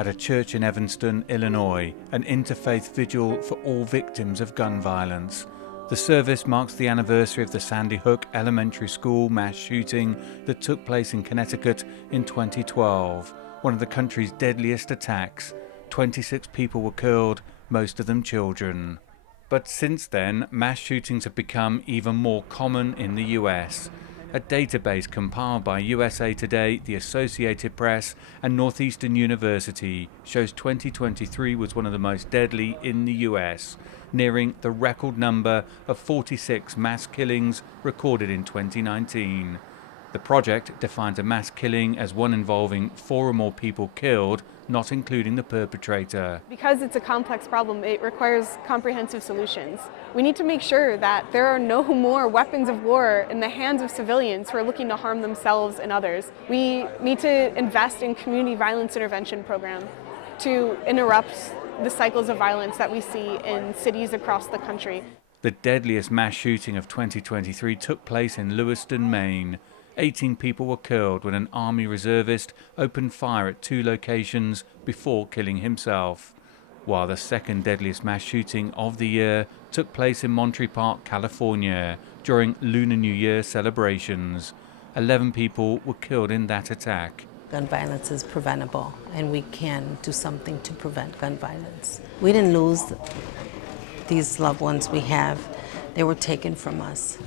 at a church in Evanston, Illinois, an interfaith vigil for all victims of gun violence. The service marks the anniversary of the Sandy Hook Elementary School mass shooting that took place in Connecticut in 2012, one of the country's deadliest attacks. 26 people were killed, most of them children. But since then, mass shootings have become even more common in the US. A database compiled by USA Today, the Associated Press, and Northeastern University shows 2023 was one of the most deadly in the US, nearing the record number of 46 mass killings recorded in 2019. The project defines a mass killing as one involving 4 or more people killed, not including the perpetrator. Because it's a complex problem, it requires comprehensive solutions. We need to make sure that there are no more weapons of war in the hands of civilians who are looking to harm themselves and others. We need to invest in community violence intervention program to interrupt the cycles of violence that we see in cities across the country. The deadliest mass shooting of 2023 took place in Lewiston, Maine. 18 people were killed when an Army reservist opened fire at 2 locations before killing himself, while the second deadliest mass shooting of the year took place in Monterey Park, California, during Lunar New Year celebrations. 11 people were killed in that attack. Gun violence is preventable, and we can do something to prevent gun violence. We didn't lose these loved ones we have. They were taken from us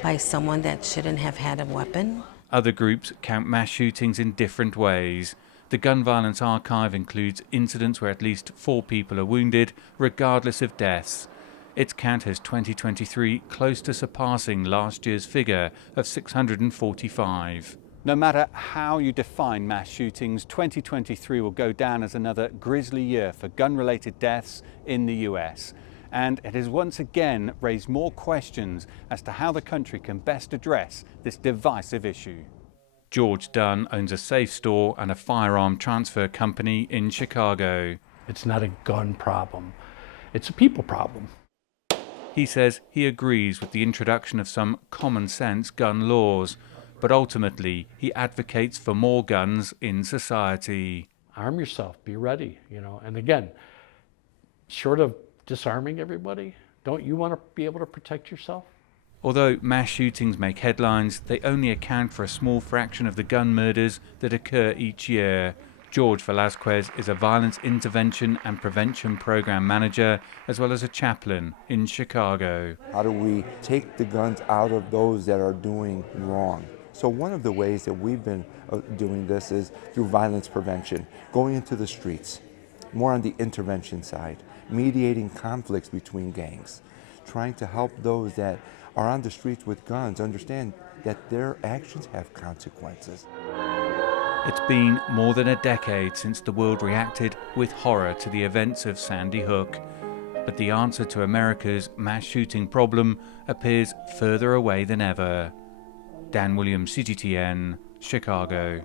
by someone that shouldn't have had a weapon. Other groups count mass shootings in different ways. The Gun Violence Archive includes incidents where at least 4 people are wounded, regardless of deaths. Its count has 2023 close to surpassing last year's figure of 645. No matter how you define mass shootings, 2023 will go down as another grisly year for gun-related deaths in the US. And it has once again raised more questions as to how the country can best address this divisive issue. George Dunn owns a safe store and a firearm transfer company in Chicago. It's not a gun problem, it's a people problem. He says he agrees with the introduction of some common sense gun laws, but ultimately he advocates for more guns in society. Arm yourself, be ready, and again, short of disarming everybody, don't you want to be able to protect yourself? Although mass shootings make headlines, they only account for a small fraction of the gun murders that occur each year. George Velasquez is a violence intervention and prevention program manager, as well as a chaplain in Chicago. How do we take the guns out of those that are doing wrong? So one of the ways that we've been doing this is through violence prevention, going into the streets, more on the intervention side, mediating conflicts between gangs, trying to help those that are on the streets with guns understand that their actions have consequences. It's been more than a decade since the world reacted with horror to the events of Sandy Hook. But the answer to America's mass shooting problem appears further away than ever. Dan Williams, CGTN, Chicago.